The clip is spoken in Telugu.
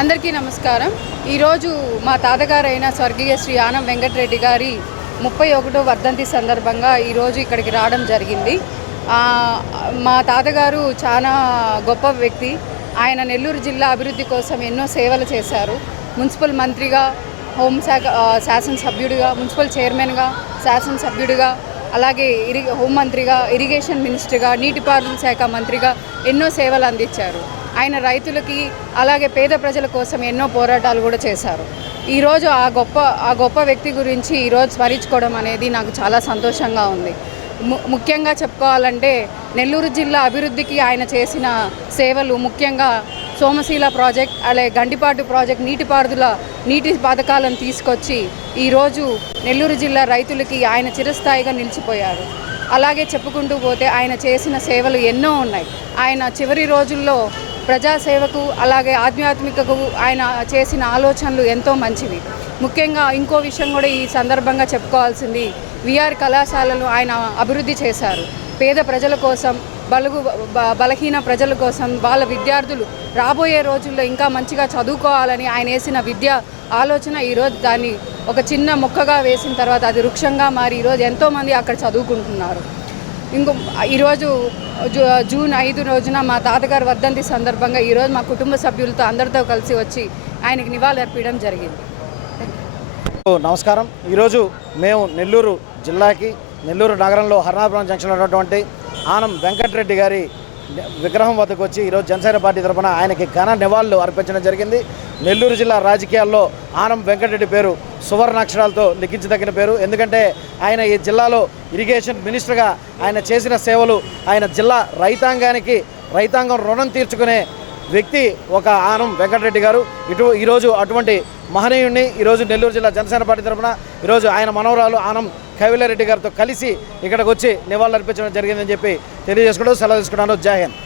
అందరికీ నమస్కారం. ఈరోజు మా తాతగారైన స్వర్గీయ శ్రీ ఆనం వెంకటరెడ్డి గారి 31వ వర్ధంతి సందర్భంగా ఈరోజు ఇక్కడికి రావడం జరిగింది. మా తాతగారు చాలా గొప్ప వ్యక్తి. ఆయన నెల్లూరు జిల్లా అభివృద్ధి కోసం ఎన్నో సేవలు చేశారు. మున్సిపల్ మంత్రిగా, హోంశాఖ శాసనసభ్యుడిగా, మున్సిపల్ చైర్మన్గా, శాసనసభ్యుడిగా, అలాగే హోంమంత్రిగా, ఇరిగేషన్ మినిస్టర్గా, నీటిపారుదల శాఖ మంత్రిగా ఎన్నో సేవలు అందించారు. ఆయన రైతులకి అలాగే పేద ప్రజల కోసం ఎన్నో పోరాటాలు కూడా చేశారు. ఈరోజు ఆ గొప్ప వ్యక్తి గురించి ఈరోజు స్మరించుకోవడం అనేది నాకు చాలా సంతోషంగా ఉంది. ముఖ్యంగా చెప్పుకోవాలంటే నెల్లూరు జిల్లా అభివృద్ధికి ఆయన చేసిన సేవలు, ముఖ్యంగా సోమశీల ప్రాజెక్ట్, అలాగే గండిపాటు ప్రాజెక్ట్, నీటి పథకాలను తీసుకొచ్చి ఈరోజు నెల్లూరు జిల్లా రైతులకి ఆయన చిరస్థాయిగా నిలిచిపోయారు. అలాగే చెప్పుకుంటూ పోతే ఆయన చేసిన సేవలు ఎన్నో ఉన్నాయి. ఆయన చివరి రోజుల్లో ప్రజాసేవకు అలాగే ఆధ్యాత్మికకు ఆయన చేసిన ఆలోచనలు ఎంతో మంచివి. ముఖ్యంగా ఇంకో విషయం కూడా ఈ సందర్భంగా చెప్పుకోవాల్సింది, విఆర్ కళాశాలలు ఆయన అభివృద్ధి చేశారు. పేద ప్రజల కోసం, బలహీన ప్రజల కోసం, వాళ్ళ విద్యార్థులు రాబోయే రోజుల్లో ఇంకా మంచిగా చదువుకోవాలని ఆయన వేసిన విద్యా ఆలోచన ఈరోజు దాన్ని ఒక చిన్న మొక్కగా వేసిన తర్వాత అది వృక్షంగా మారి ఈరోజు ఎంతోమంది అక్కడ చదువుకుంటున్నారు. ఈరోజు జూన్ 5 రోజున మా తాతగారి వర్ధంతి సందర్భంగా ఈరోజు మా కుటుంబ సభ్యులతో అందరితో కలిసి వచ్చి ఆయనకి నివాళులర్పించడం జరిగింది. నమస్కారం. ఈరోజు మేము నెల్లూరు జిల్లాకి, నెల్లూరు నగరంలో హర్నాపురం జంక్షన్లో ఉన్నటువంటి ఆనం వెంకటరెడ్డి గారి విగ్రహం వద్దకు వచ్చి ఈరోజు జనసేన పార్టీ తరఫున ఆయనకి ఘన నివాళులు అర్పించడం జరిగింది. నెల్లూరు జిల్లా రాజకీయాల్లో ఆనం వెంకటరెడ్డి పేరు సువర్ణాక్షరాలతో లిఖించదగిన పేరు. ఎందుకంటే ఆయన ఈ జిల్లాలో ఇరిగేషన్ మినిస్టర్గా ఆయన చేసిన సేవలు, ఆయన జిల్లా రైతాంగం రుణం తీర్చుకునే వ్యక్తి ఒక ఆనం వెంకటరెడ్డి గారు. ఈరోజు అటువంటి మహనీయుడిని ఈరోజు నెల్లూరు జిల్లా జనసేన పార్టీ తరఫున ఈరోజు ఆయన మనవరాలు ఆనం కైవల్యారెడ్డి గారితో కలిసి ఇక్కడికి వచ్చి నివాళులు అర్పించడం జరిగిందని చెప్పి తెలియజేసుకుంటూ సెలవు తీసుకున్నాను. జై హింద్.